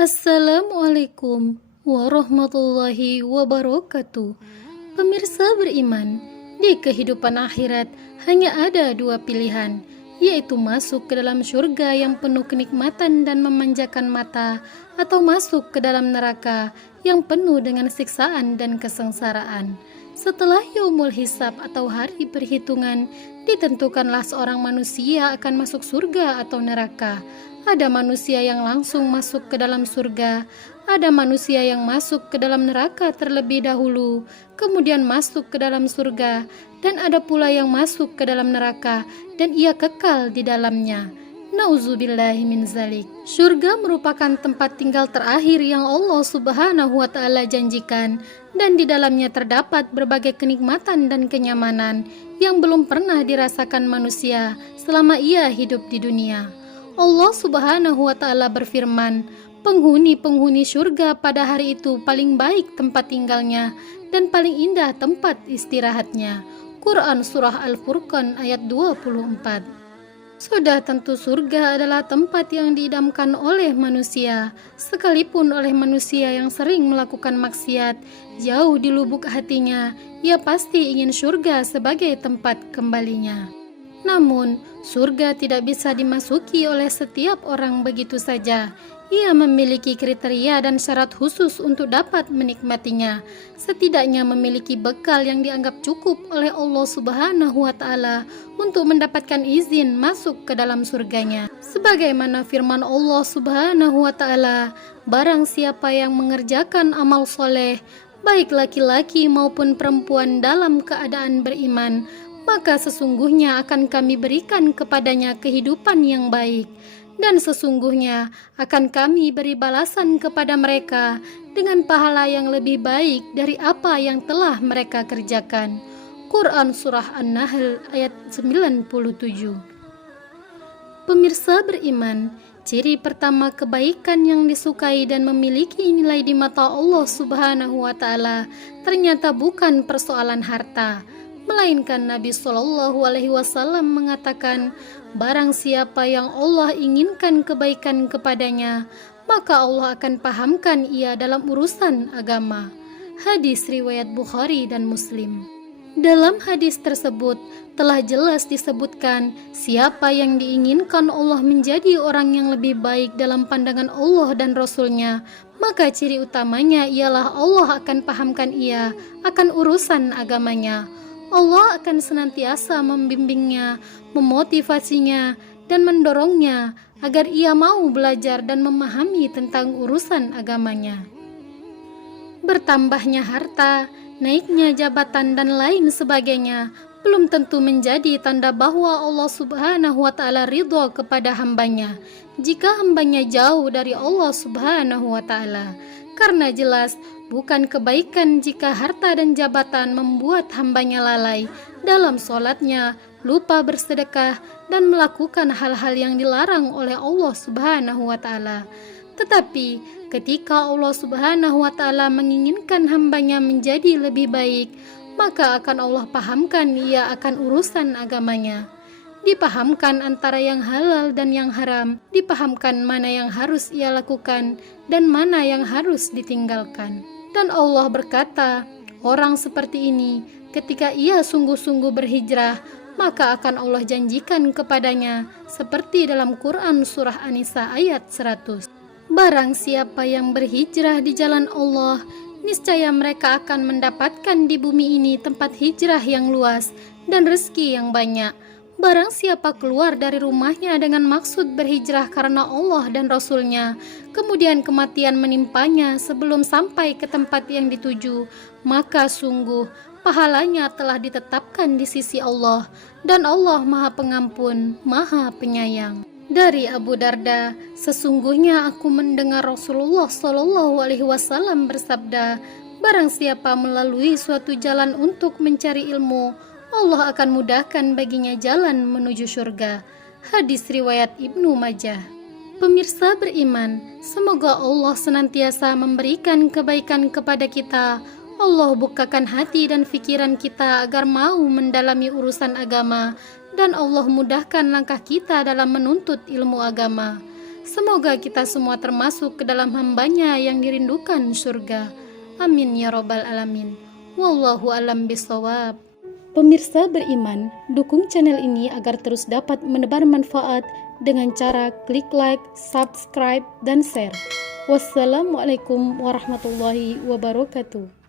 Assalamualaikum warahmatullahi wabarakatuh. Pemirsa beriman, di kehidupan akhirat hanya ada dua pilihan, yaitu masuk ke dalam surga yang penuh kenikmatan dan memanjakan mata, atau masuk ke dalam neraka yang penuh dengan siksaan dan kesengsaraan. Setelah yaumul hisab atau hari perhitungan, ditentukanlah seorang manusia akan masuk surga atau neraka. Ada manusia yang langsung masuk ke dalam surga, ada manusia yang masuk ke dalam neraka terlebih dahulu, kemudian masuk ke dalam surga, dan ada pula yang masuk ke dalam neraka dan ia kekal di dalamnya. Nauzubillahi min zalik. Surga merupakan tempat tinggal terakhir yang Allah Subhanahu wa Ta'ala janjikan, dan di dalamnya terdapat berbagai kenikmatan dan kenyamanan yang belum pernah dirasakan manusia selama ia hidup di dunia. Allah Subhanahu wa Ta'ala berfirman, penghuni-penghuni surga pada hari itu paling baik tempat tinggalnya dan paling indah tempat istirahatnya. Quran Surah Al-Furqan ayat 24. Sudah tentu surga adalah tempat yang diidamkan oleh manusia, sekalipun oleh manusia yang sering melakukan maksiat. Jauh di lubuk hatinya, ia pasti ingin surga sebagai tempat kembalinya. Namun, surga tidak bisa dimasuki oleh setiap orang begitu saja. Ia memiliki kriteria dan syarat khusus untuk dapat menikmatinya. Setidaknya memiliki bekal yang dianggap cukup oleh Allah Subhanahu wa Ta'ala untuk mendapatkan izin masuk ke dalam surganya. Sebagaimana firman Allah Subhanahu wa Ta'ala, barang siapa yang mengerjakan amal soleh, baik laki-laki maupun perempuan dalam keadaan beriman, maka sesungguhnya akan kami berikan kepadanya kehidupan yang baik, dan sesungguhnya akan kami beri balasan kepada mereka dengan pahala yang lebih baik dari apa yang telah mereka kerjakan. Quran Surah An-Nahl ayat 97. Pemirsa beriman, ciri pertama kebaikan yang disukai dan memiliki nilai di mata Allah Subhanahu wa Ta'ala ternyata bukan persoalan harta, melainkan Nabi Shallallahu Alaihi Wasallam mengatakan, barang siapa yang Allah inginkan kebaikan kepadanya, maka Allah akan pahamkan ia dalam urusan agama. Hadis riwayat Bukhari dan Muslim. Dalam hadis tersebut telah jelas disebutkan siapa yang diinginkan Allah menjadi orang yang lebih baik dalam pandangan Allah dan Rasul-Nya, maka ciri utamanya ialah Allah akan pahamkan ia akan urusan agamanya. Allah akan senantiasa membimbingnya, memotivasinya, dan mendorongnya agar ia mau belajar dan memahami tentang urusan agamanya. Bertambahnya harta, naiknya jabatan, dan lain sebagainya belum tentu menjadi tanda bahwa Allah Subhanahu wa Ta'ala ridha kepada hambanya jika hambanya jauh dari Allah Subhanahu wa Ta'ala. Karena jelas bukan kebaikan jika harta dan jabatan membuat hambanya lalai dalam sholatnya, lupa bersedekah, dan melakukan hal-hal yang dilarang oleh Allah Subhanahu wa Ta'ala. Tetapi ketika Allah Subhanahu wa Ta'ala menginginkan hambanya menjadi lebih baik, maka akan Allah pahamkan ia akan urusan agamanya. Dipahamkan antara yang halal dan yang haram, dipahamkan mana yang harus ia lakukan dan mana yang harus ditinggalkan. Dan Allah berkata, orang seperti ini ketika ia sungguh-sungguh berhijrah, maka akan Allah janjikan kepadanya seperti dalam Quran Surah An-Nisa ayat 100. Barang siapa yang berhijrah di jalan Allah, niscaya mereka akan mendapatkan di bumi ini tempat hijrah yang luas dan rezeki yang banyak. Barang siapa keluar dari rumahnya dengan maksud berhijrah karena Allah dan Rasul-Nya, kemudian kematian menimpanya sebelum sampai ke tempat yang dituju, maka sungguh pahalanya telah ditetapkan di sisi Allah, dan Allah Maha Pengampun, Maha Penyayang. Dari Abu Darda, sesungguhnya aku mendengar Rasulullah Shallallahu Alaihi Wasallam bersabda, barang siapa melalui suatu jalan untuk mencari ilmu, Allah akan mudahkan baginya jalan menuju surga. Hadis riwayat Ibnu Majah. Pemirsa beriman, semoga Allah senantiasa memberikan kebaikan kepada kita. Allah bukakan hati dan pikiran kita agar mau mendalami urusan agama, dan Allah mudahkan langkah kita dalam menuntut ilmu agama. Semoga kita semua termasuk ke dalam hambanya yang dirindukan surga. Amin ya robbal alamin. Wallahu alam bisawab. Pemirsa beriman, dukung channel ini agar terus dapat menebar manfaat dengan cara klik like, subscribe, dan share. Wassalamualaikum warahmatullahi wabarakatuh.